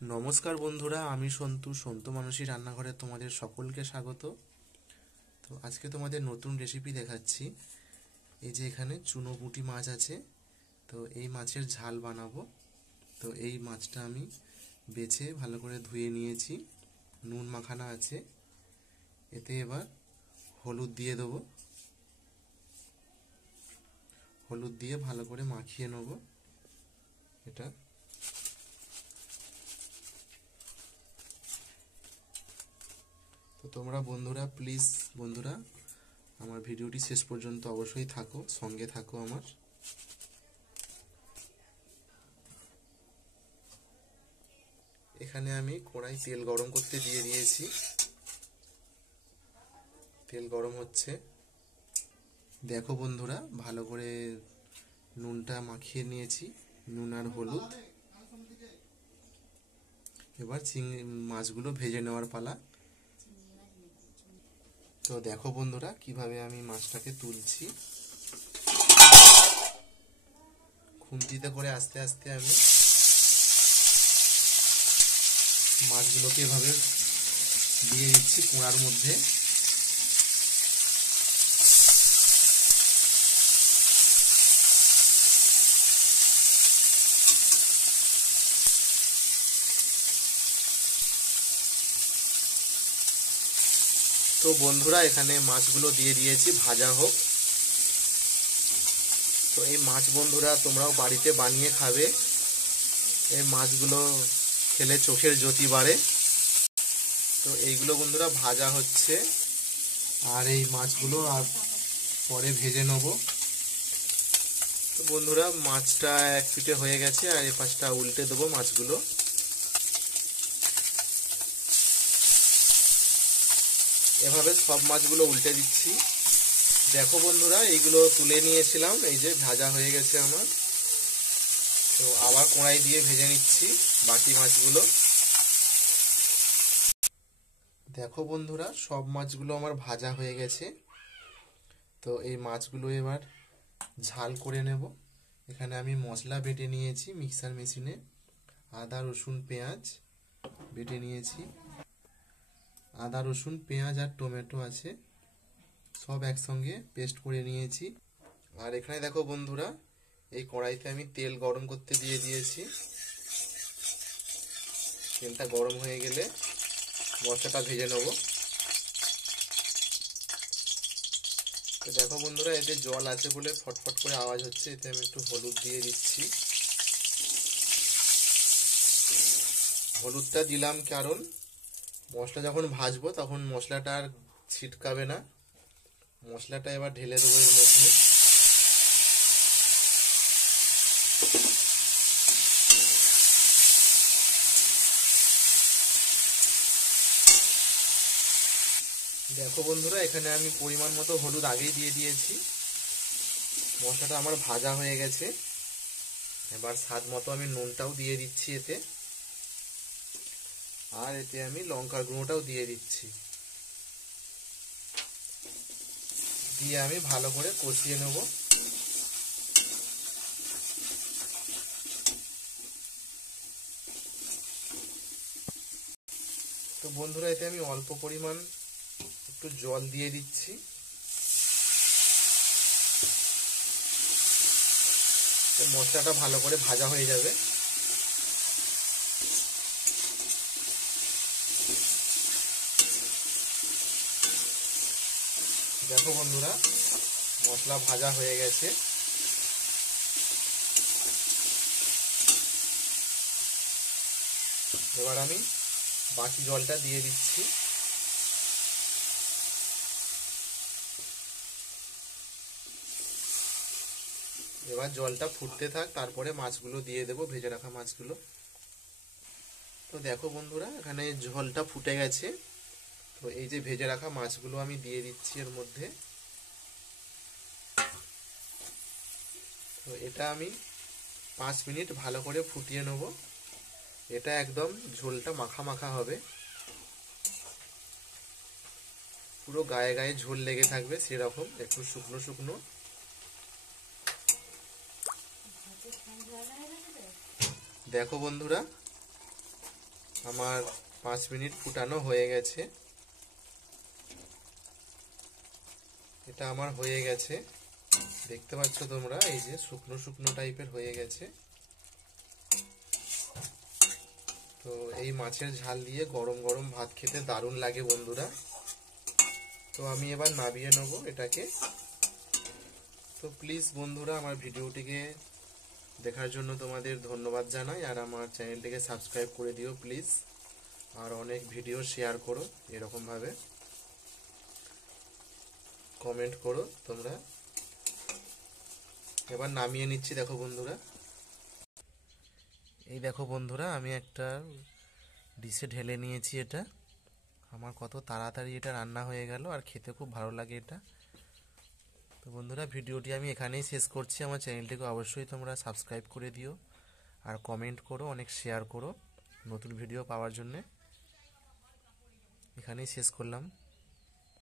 নমস্কার বন্ধুরা, আমি সন্তু মানসী রান্নাঘরে তোমাদের সকলকে স্বাগত। তো আজকে তোমাদের নতুন রেসিপি দেখাচ্ছি। এই যে এখানে চুনো পুঁটি মাছ আছে, তো এই মাছের ঝাল বানাবো। তো এই মাছটা আমি বেছে ভালো করে ধুয়ে নিয়েছি, নুন মাখানা আছে। এতে এবার হলুদ দিয়ে দেবো, হলুদ দিয়ে ভালো করে মাখিয়ে নেব এটা। তো তোমরা বন্ধুরা, প্লিজ বন্ধুরা, আমার ভিডিওটি শেষ পর্যন্ত অবশ্যই থাকো, সঙ্গে থাকো আমার। এখানে আমি কড়াই তেল গরম করতে দিয়ে দিয়েছি, তেল গরম হচ্ছে। দেখো বন্ধুরা, ভালো করে নুনটা মাখিয়ে নিয়েছি, নুন আর হলুদ। এবার চিংড়ি মাছগুলো ভেজে নেওয়ার পালা। তো দেখো বন্ধুরা, কিভাবে আমি মাছটাকে তুলছি। খুন্তিতে করে আস্তে আস্তে আমি মাছগুলোকে এভাবে দিয়ে দিচ্ছি কোড়ার মধ্যে। তো বন্ধুরা, এখানে মাছগুলো দিয়ে দিয়েছি, ভাজা হোক। তো এই মাছ বন্ধুরা তোমরাও বাড়িতে বানিয়ে খাবে। এই মাছগুলো খেলে চোখের জ্যোতি বাড়ে। তো এইগুলো বন্ধুরা ভাজা হচ্ছে, আর এই মাছগুলো আর পরে ভেজে নেব। তো বন্ধুরা, মাছটা এক পিঠে হয়ে গেছে, আর এই পাশটা উল্টে দেবো মাছগুলো। এভাবে সব মাছগুলো উল্টে দিচ্ছি। দেখো বন্ধুরা, এইগুলো তুলে নিয়েছিলাম, এই যে ভাজা হয়ে গেছে আমার। তো আবার কড়াই দিয়ে ভেজে নিচ্ছি বাকি মাছগুলো। দেখো বন্ধুরা, সব মাছগুলো আমার ভাজা হয়ে গেছে। তো এই মাছগুলো এবার ঝাল করে নেব। এখানে আমি মশলা বেটে নিয়েছি মিক্সার মেশিনে, আদা রসুন পেঁয়াজ বেটে নিয়েছি। আদা রসুন পেঁয়াজ আর টমেটো আছে, সব একসঙ্গে পেস্ট করে নিয়েছি। আর এখানে দেখো বন্ধুরা, এই কড়াইতে আমি তেল গরম করতে দিয়ে দিয়েছি। তেলটা গরম হয়ে গেলে মশলাটা ভেজে নেব। তো দেখো বন্ধুরা, এতে জল আছে বলে ফটফট করে আওয়াজ হচ্ছে। এতে আমি একটু হলুদ দিয়ে দিচ্ছি। হলুদটা দিলাম কারণ মশলা যখন ভাজবো তখন মশলাটা আর ছিটকাবে না। মশলাটা এবার ঢেলে দেবো এর মধ্যে। দেখো বন্ধুরা, এখানে আমি পরিমাণ মতো হলুদ আগেই দিয়ে দিয়েছি। মশলাটা আমার ভাজা হয়ে গেছে। এবার স্বাদ মতো আমি নুনটাও দিয়ে দিচ্ছি এতে, আর এতে আমি লঙ্কার গুঁড়োটাও দিয়ে দিচ্ছি। দিয়ে আমি ভালো করে কষিয়ে নেব। তো বন্ধুরা, এতে আমি অল্প পরিমাণ একটু জল দিয়ে দিচ্ছি। তো মশলাটা ভালো করে ভাজা হয়ে যাবে। দেখো বন্ধুরা, মশলা ভাজা হয়ে গেছে। এবার আমি বাকি জলটা দিয়ে দিচ্ছি। এবার জলটা ফুটতে থাক, তারপরে মাছগুলো দিয়ে দেবো, ভেজে রাখা মাছগুলো। তো দেখো বন্ধুরা, এখানে ঝোলটা ফুটে গেছে। তো এই যে ভেজে রাখা মাছগুলো আমি দিয়ে দিচ্ছি এর মধ্যে। তো এটা আমি 5 মিনিট ভালো করে ফুটিয়ে নেব। এটা একদম ঝোলটা মাখা মাখা হবে, পুরো গায়ে গায়ে ঝোল লেগে থাকবে, সেরকম একটু শুকনো শুকনো। দেখো বন্ধুরা, আমার 5 মিনিট ফুটানো হয়ে গেছে। এটা আমার হয়ে গেছে, দেখতে পাচ্ছ তোমরা, এই যে শুকনো শুকনো টাইপের হয়ে গেছে। তো এই মাছের ঝাল দিয়ে গরম গরম ভাত খেতে দারুণ লাগে বন্ধুরা। তো আমি এবার নামিয়ে নেবো এটাকে। তো প্লিজ বন্ধুরা, আমার ভিডিওটিকে দেখার জন্য তোমাদের ধন্যবাদ জানাই, আর আমার চ্যানেলটিকে সাবস্ক্রাইব করে দিও প্লিজ, আর অনেক ভিডিও শেয়ার করো, এরকমভাবে কমেন্ট করো তোমরা। এবার নামিয়ে নিচ্ছি দেখো বন্ধুরা। এই দেখো বন্ধুরা, আমি একটা ডিশে ঢেলে নিয়েছি এটা। আমার কত তাড়াতাড়ি এটা রান্না হয়ে গেল, আর খেতে খুব ভালো লাগে এটা। তো বন্ধুরা, ভিডিওটি আমি এখানেই শেষ করছি। আমার চ্যানেলটিকে অবশ্যই তোমরা সাবস্ক্রাইব করে দিও, আর কমেন্ট করো, অনেক শেয়ার করো নতুন ভিডিও পাওয়ার জন্যে। এখানেই শেষ করলাম।